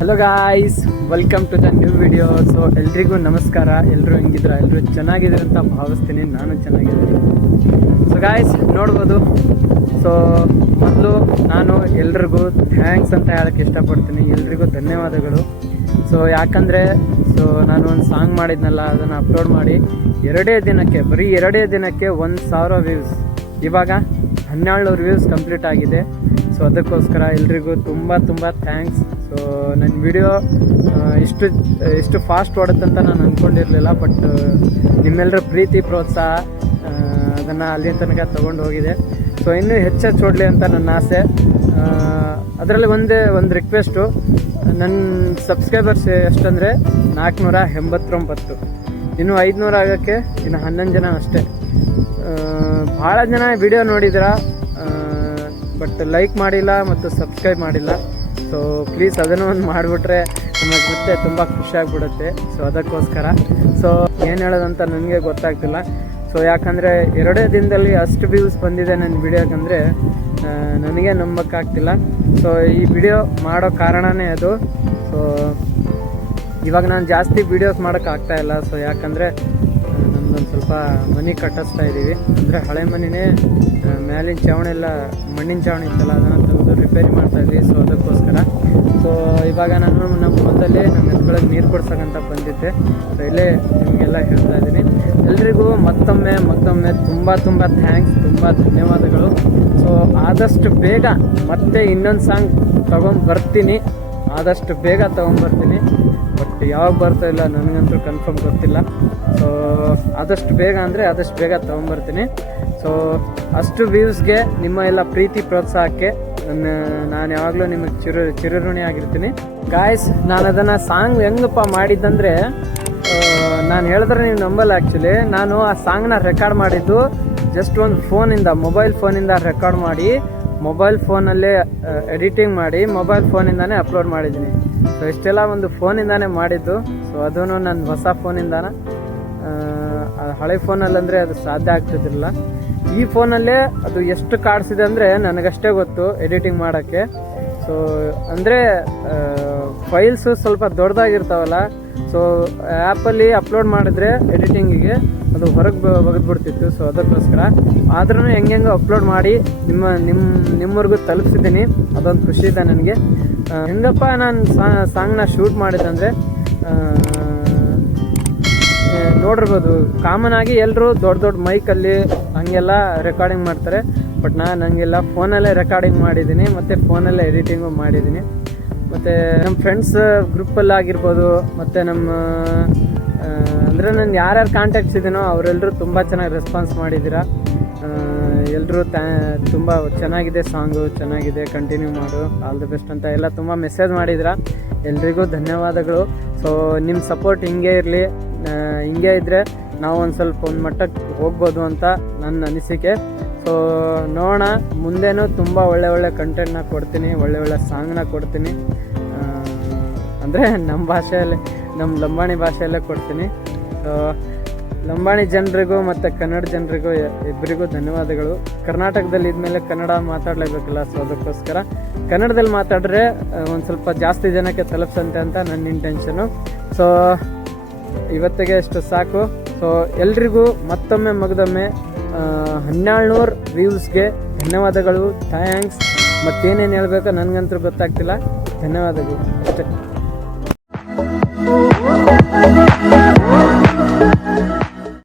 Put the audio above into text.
Hello guys, welcome to the new video. So ಎಲ್ರಿಗೂ ನಮಸ್ಕಾರ. ಎಲ್ಲರೂ ಹೆಂಗಿದ್ರ? ಎಲ್ಲರೂ ಚೆನ್ನಾಗಿದ್ದೀರ ಅಂತ ಭಾವಿಸ್ತೀನಿ. ನಾನು ಚೆನ್ನಾಗಿದ್ದೀನಿ. ಸೊ ಗಾಯ್ಸ್, ನೋಡ್ಬೋದು. ಸೊ ಮೊದಲು ನಾನು ಎಲ್ರಿಗೂ ಥ್ಯಾಂಕ್ಸ್ ಅಂತ ಹೇಳಕ್ಕೆ ಇಷ್ಟಪಡ್ತೀನಿ. ಎಲ್ರಿಗೂ ಧನ್ಯವಾದಗಳು. ಸೊ ಯಾಕಂದರೆ ನಾನು ಒಂದು ಸಾಂಗ್ ಮಾಡಿದ್ನಲ್ಲ, ಅದನ್ನು ಅಪ್ಲೋಡ್ ಮಾಡಿ ಬರೀ ಎರಡೇ ದಿನಕ್ಕೆ 1000 ವ್ಯೂಸ್. ಇವಾಗ 1200 ವ್ಯೂಸ್ ಕಂಪ್ಲೀಟ್ ಆಗಿದೆ. ಸೊ ಅದಕ್ಕೋಸ್ಕರ ಎಲ್ರಿಗೂ ತುಂಬ ಥ್ಯಾಂಕ್ಸ್. ಸೊ ನನ್ನ ವಿಡಿಯೋ ಇಷ್ಟು ಫಾಸ್ಟ್ ಓಡುತ್ತಂತ ನಾನು ಅಂದ್ಕೊಂಡಿರಲಿಲ್ಲ. ಬಟ್ ನಿಮ್ಮೆಲ್ಲರ ಪ್ರೀತಿ ಪ್ರೋತ್ಸಾಹ ಅದನ್ನು ಅಲ್ಲಿ ತನಕ ತೊಗೊಂಡು ಹೋಗಿದೆ. ಸೊ ಇನ್ನೂ ಹೆಚ್ಚು ಓಡಲಿ ಅಂತ ನನ್ನ ಆಸೆ. ಅದರಲ್ಲಿ ಒಂದು ರಿಕ್ವೆಸ್ಟು, ನನ್ನ ಸಬ್ಸ್ಕ್ರೈಬರ್ಸ್ ಎಷ್ಟಂದರೆ 489. ಇನ್ನು 500 ಆಗೋಕ್ಕೆ ಇನ್ನು 11 ಜನ ಅಷ್ಟೇ. ಭಾಳ ಜನ ವಿಡಿಯೋ ನೋಡಿದ್ದೀರಾ, ಬಟ್ ಲೈಕ್ ಮಾಡಿಲ್ಲ ಮತ್ತು ಸಬ್ಸ್ಕ್ರೈಬ್ ಮಾಡಿಲ್ಲ. ಸೊ ಪ್ಲೀಸ್ ಅದನ್ನು ಒಂದು ಮಾಡಿಬಿಟ್ರೆ ನಮಗೆ ಮತ್ತೆ ತುಂಬ ಖುಷಿಯಾಗ್ಬಿಡುತ್ತೆ. ಸೊ ಅದಕ್ಕೋಸ್ಕರ ಏನು ಹೇಳೋದಂತ ನನಗೆ ಗೊತ್ತಾಗ್ತಿಲ್ಲ. ಸೊ ಯಾಕಂದರೆ 2 ದಿನದಲ್ಲಿ ಅಷ್ಟು ವ್ಯೂಸ್ ಬಂದಿದೆ ನನ್ನ ವಿಡಿಯೋಕ್ಕಂದರೆ ನನಗೆ ನಂಬಕ್ಕಾಗ್ತಿಲ್ಲ. ಸೊ ಈ ವಿಡಿಯೋ ಮಾಡೋ ಕಾರಣವೇ ಅದು. ಸೊ ಇವಾಗ ನಾನು ಜಾಸ್ತಿ ವೀಡಿಯೋಸ್ ಮಾಡೋಕ್ಕಾಗ್ತಾಯಿಲ್ಲ. ಸೊ ಯಾಕಂದರೆ ನಮ್ಮದೊಂದು ಸ್ವಲ್ಪ ಮನೆ ಕಟ್ಟಿಸ್ತಾ ಇದ್ದೀವಿ. ಅಂದರೆ ಹಳೆ ಮನೆಯೇ, ಮೇಲಿನ ಚಾವಣಿ ಎಲ್ಲ ಮಣ್ಣಿನ ಚಾವಣಿ ಇತ್ತಲ್ಲ, ಅದನ್ನು ತೆಗೆದು ರಿಪೇರಿ ಮಾಡ್ತಾಯಿದ್ವಿ. ಸೊ ಅದಕ್ಕೋಸ್ಕರ ಇವಾಗ ನಾನು ನಮ್ಮ ಹೊಲದಲ್ಲಿ ನಮ್ಮ ಎತ್ತುಗಳಿಗೆ ನೀರು ಕೊಡ್ಸೋಕ್ಕಂತ ಬಂದಿದ್ದೆ. ಸೊ ಇಲ್ಲೇ ನಿಮಗೆಲ್ಲ ಹೇಳ್ತಾ ಇದ್ದೀನಿ. ಎಲ್ರಿಗೂ ಮತ್ತೊಮ್ಮೆ ತುಂಬ ಥ್ಯಾಂಕ್ಸ್, ತುಂಬ ಧನ್ಯವಾದಗಳು. ಸೊ ಆದಷ್ಟು ಬೇಗ ಮತ್ತೆ ಇನ್ನೊಂದು ಸಾಂಗ್ ತೊಗೊಂಬರ್ತೀನಿ. ಆದಷ್ಟು ಬೇಗ ತೊಗೊಂಬರ್ತೀನಿ. ಬಟ್ ಯಾವಾಗ ಬರ್ತಾ ಇಲ್ಲ ನನಗಂತೂ ಕನ್ಫರ್ಮ್ ಗೊತ್ತಿಲ್ಲ. ಸೊ ಆದಷ್ಟು ಬೇಗ ತೊಗೊಂಬರ್ತೀನಿ. ಸೊ ಅಷ್ಟು ವ್ಯೂಸ್ಗೆ ನಿಮ್ಮ ಎಲ್ಲ ಪ್ರೀತಿ ಪ್ರೋತ್ಸಾಹಕ್ಕೆ ನಾನು ಯಾವಾಗಲೂ ನಿಮಗೆ ಚಿರಋಣಿ ಆಗಿರ್ತೀನಿ. ಗಾಯ್ಸ್, ನಾನು ಅದನ್ನು ಸಾಂಗ್ ಹೆಂಗಪ್ಪ ಮಾಡಿದ್ದಂದರೆ, ನಾನು ಹೇಳಿದ್ರೆ ನೀವು ನಂಬಲ್ಲ. ಆ್ಯಕ್ಚುಲಿ ನಾನು ಆ ಸಾಂಗ್ನ ರೆಕಾರ್ಡ್ ಮಾಡಿದ್ದು ಜಸ್ಟ್ ಒಂದು ಮೊಬೈಲ್ ಫೋನಿಂದ ರೆಕಾರ್ಡ್ ಮಾಡಿ, ಮೊಬೈಲ್ ಫೋನಲ್ಲೇ ಎಡಿಟಿಂಗ್ ಮಾಡಿ, ಮೊಬೈಲ್ ಫೋನಿಂದಾನೇ ಅಪ್ಲೋಡ್ ಮಾಡಿದ್ದೀನಿ. ಸೊ ಇಷ್ಟೆಲ್ಲ ಒಂದು ಫೋನಿಂದಾನೇ ಮಾಡಿದ್ದು. ಸೊ ಅದೂ ನನ್ನ ಹೊಸ ಫೋನಿಂದಾನ. ಹಳೆ ಫೋನಲ್ಲಂದರೆ ಅದು ಸಾಧ್ಯ ಆಗ್ತಿದ್ದಿಲ್ಲ. ಈ ಫೋನಲ್ಲೇ ಅದು ಎಷ್ಟು ಕಾಡಿಸಿದೆ ಅಂದರೆ ನನಗಷ್ಟೇ ಗೊತ್ತು ಎಡಿಟಿಂಗ್ ಮಾಡೋಕ್ಕೆ. ಸೊ ಅಂದರೆ ಫೈಲ್ಸು ಸ್ವಲ್ಪ ದೊಡ್ಡದಾಗಿರ್ತಾವಲ್ಲ, ಸೊ ಆ್ಯಪಲ್ಲಿ ಅಪ್ಲೋಡ್ ಮಾಡಿದ್ರೆ ಎಡಿಟಿಂಗಿಗೆ ಅದು ಹೊರಗೆ ಒಗೆದ್ಬಿಡ್ತಿತ್ತು. ಸೊ ಅದಕ್ಕೋಸ್ಕರ ಆದ್ರೂ ಹೆಂಗೆಂಗೋ ಅಪ್ಲೋಡ್ ಮಾಡಿ ನಿಮ್ಮವ್ರಿಗೂ ತಲುಪಿಸಿದ್ದೀನಿ. ಅದೊಂದು ಖುಷಿ ಇದೆ ನನಗೆ. ಹೆಂಗಪ್ಪ ನಾನು ಸಾಂಗ್ನ ಶೂಟ್ ಮಾಡಿದ್ದಂದರೆ, ನೋಡಿರ್ಬೋದು, ಕಾಮನ್ ಆಗಿ ಎಲ್ಲರೂ ದೊಡ್ಡ ಮೈಕಲ್ಲಿ ಹಂಗೆಲ್ಲ ರೆಕಾರ್ಡಿಂಗ್ ಮಾಡ್ತಾರೆ. ಬಟ್ ನಾನು ಹಂಗೆಲ್ಲ ಫೋನಲ್ಲೇ ರೆಕಾರ್ಡಿಂಗ್ ಮಾಡಿದ್ದೀನಿ, ಮತ್ತು ಫೋನಲ್ಲೇ ಎಡಿಟಿಂಗು ಮಾಡಿದ್ದೀನಿ. ಮತ್ತು ನಮ್ಮ ಫ್ರೆಂಡ್ಸ್ ಗ್ರೂಪಲ್ಲಾಗಿರ್ಬೋದು, ಮತ್ತು ಅಂದರೆ ನಾನು ಯಾರ್ಯಾರು ಕಾಂಟ್ಯಾಕ್ಟ್ಸ್ ಇದ್ದೀನೋ ಅವರೆಲ್ಲರೂ ತುಂಬ ಚೆನ್ನಾಗಿ ರೆಸ್ಪಾನ್ಸ್ ಮಾಡಿದ್ದೀರಾ. ಎಲ್ಲರೂ ತುಂಬ ಚೆನ್ನಾಗಿದೆ, ಸಾಂಗು ಚೆನ್ನಾಗಿದೆ, ಕಂಟಿನ್ಯೂ ಮಾಡು, ಆಲ್ ದಿ ಬೆಸ್ಟ್ ಅಂತ ಎಲ್ಲ ತುಂಬ ಮೆಸೇಜ್ ಮಾಡಿದ್ದೀರಾ. ಎಲ್ರಿಗೂ ಧನ್ಯವಾದಗಳು. ಸೊ ನಿಮ್ಮ ಸಪೋರ್ಟ್ ಹಿಂಗೆ ಇರಲಿ. ಹಿಂಗೆ ಇದ್ದರೆ ನಾವು ಒಂದು ಮಟ್ಟಕ್ಕೆ ಹೋಗ್ಬೋದು ಅಂತ ನನ್ನ ಅನಿಸಿಕೆ. ಸೊ ನೋಡೋಣ, ಮುಂದೇನೂ ತುಂಬ ಒಳ್ಳೆ ಕಂಟೆಂಟ್ನ ಕೊಡ್ತೀನಿ, ಒಳ್ಳೆ ಸಾಂಗ್ನ ಕೊಡ್ತೀನಿ. ಅಂದರೆ ನಮ್ಮ ಭಾಷೆಯಲ್ಲಿ, ನಮ್ಮ ಲಂಬಾಣಿ ಭಾಷೆಯಲ್ಲೇ ಕೊಡ್ತೀನಿ. ಸೊ ಲಂಬಾಣಿ ಜನರಿಗೂ ಮತ್ತು ಕನ್ನಡ ಜನರಿಗೂ ಇಬ್ಬರಿಗೂ ಧನ್ಯವಾದಗಳು. ಕರ್ನಾಟಕದಲ್ಲಿ ಇದ್ಮೇಲೆ ಕನ್ನಡ ಮಾತಾಡಲೇಬೇಕಲ್ಲ. ಸೊ ಅದಕ್ಕೋಸ್ಕರ ಕನ್ನಡದಲ್ಲಿ ಮಾತಾಡಿದ್ರೆ ಒಂದು ಸ್ವಲ್ಪ ಜಾಸ್ತಿ ಜನಕ್ಕೆ ತಲುಪ್ಸಂತೆ ಅಂತ ನನ್ನ ಇಂಟೆನ್ಷನು. ಸೊ ಇವತ್ತಿಗೆ ಅಷ್ಟು ಸಾಕು. ಸೊ ಎಲ್ರಿಗೂ ಮತ್ತೊಮ್ಮೆ 1200 ವ್ಯೂಸ್ಗೆ ಧನ್ಯವಾದಗಳು, ಥ್ಯಾಂಕ್ಸ್. ಮತ್ತೇನೇನು ಹೇಳಬೇಕೋ ನನಗಂತೂ ಗೊತ್ತಾಗ್ತಿಲ್ಲ. ಧನ್ಯವಾದಗಳು ಅಷ್ಟೇ.